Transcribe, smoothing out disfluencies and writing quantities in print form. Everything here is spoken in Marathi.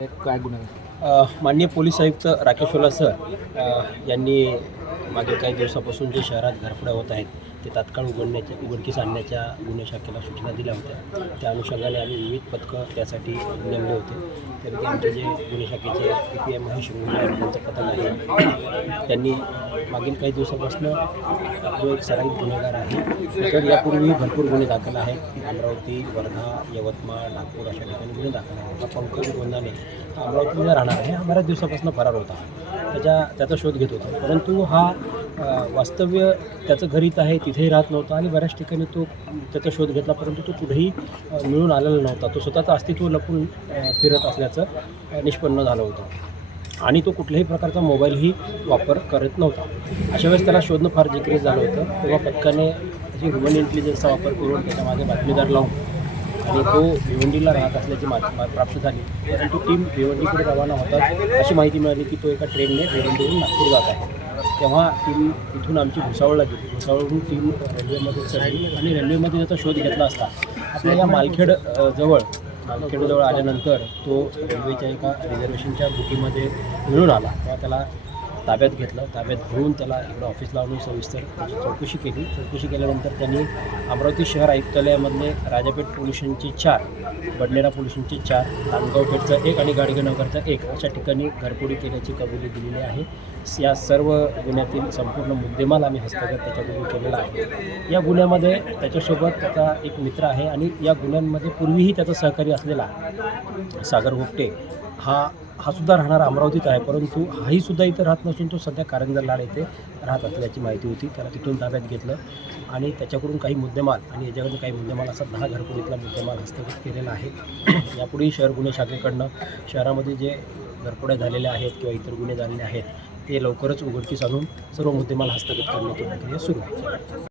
काय गुन्हा माननीय पोलीस आयुक्त राकेश ओला सर यांनी मागील काही दिवसापासून जे शहरात घरफोड्या होत आहेत ते तात्काळ उघडकीस आणण्याच्या गुन्हे शाखेला सूचना दिल्या होत्या. त्या अनुषंगाने आम्ही विविध पथकं त्यासाठी नेमले होते. तरी आमचे जे गुन्हे शाखेचे APM आहे शिंगोली आणि त्यांचं पथक आहे त्यांनी मागील काही दिवसापासून जो एक सराईत गुन्हेगार आहे तर यापूर्वी भरपूर गुन्हे दाखल आहेत. अमरावती, वर्धा, यवतमाळ, नागपूर अशा ठिकाणी गुन्हे दाखल आहेत. हा पंकज गोंदाने अमरावतीमध्ये राहणार आहे. हा बऱ्याच दिवसापासून फरार होता. त्याचा शोध घेत होता, परंतु हा वास्तव्य त्याचं घर इथं आहे तिथेही राहत नव्हता आणि बऱ्याच ठिकाणी तो त्याचा शोध घेतला, परंतु तो कुठेही मिळून आलेला नव्हता. तो स्वतःचं अस्तित्व लपून फिरत असल्याचं निष्पन्न झालं होतं आणि तो कुठल्याही प्रकारचा मोबाईलही वापर करत नव्हता. अशा वेळेस त्याला शोधणं फार जिक्रीच झालं होतं. तेव्हा पथकाने ह्युमन इंटेलिजन्सचा वापर करून त्याच्यामागे बातमीदार लावून आणि तो भिवंडीला राहत असल्याची माहिती प्राप्त झाली. परंतु टीम भिवंडीकडे रवाना होतात अशी माहिती मिळाली की तो एका ट्रेनने भिवंडीवरून नागपूर जात आहे. तेव्हा टीम तिथून आमची भुसावळला गेली. भुसावळहून टीम रेल्वेमध्ये चढली आणि रेल्वेमध्ये त्याचा शोध घेतला असता आपल्या या मालखेडजवळ आल्यानंतर तो रेल्वेच्या एका रिझर्वेशनच्या बुकीमध्ये मिळून आला. तेव्हा त्याला ताब्यात घेतलं. ताब्यात घेऊन त्याला इकडं ऑफिसला आणून सविस्तर त्याची चौकशी केली. चौकशी केल्यानंतर त्यांनी अमरावती शहर आयुक्तालयामधले राजापेठ पोलिसांचे 4, बडनेरा पोलिसांचे 4, नांदगाव पेठचा 1 आणि गाडगेनगरचा 1 अशा ठिकाणी घरफोडी केल्याची कबुली दिलेली आहे. या सर्व गुन्ह्यातील संपूर्ण मुद्देमाल आम्ही हस्तगत त्याच्याकडून केलेला आहे. या गुन्ह्यामध्ये त्याच्यासोबत त्याचा एक मित्र आहे आणि या गुन्ह्यांमध्ये पूर्वीही त्याचा सहकारी असलेला सागर होपटे हा सुद्धा राहणारा अमरावतीत आहे, परंतु हाही सुद्धा इथं राहत नसून तो सध्या कारंजा लाड येथे राहत असल्याची माहिती होती. त्याला तिथून ताब्यात घेतलं आणि त्याच्याकडून काही मुद्देमाल आणि याच्याकडून काही मुद्देमाल असा 10 घरफोडीतला मुद्देमाल हस्तगत केलेला आहे. यापुढेही शहर गुन्हे शाखेकडनं शहरामध्ये जे घरफोड्या झालेल्या आहेत किंवा इतर गुन्हे झालेले आहेत ते लवकरच उघडकीस आणून सर्व मुद्देमाल हस्तगत करण्याची प्रक्रिया सुरू आहे.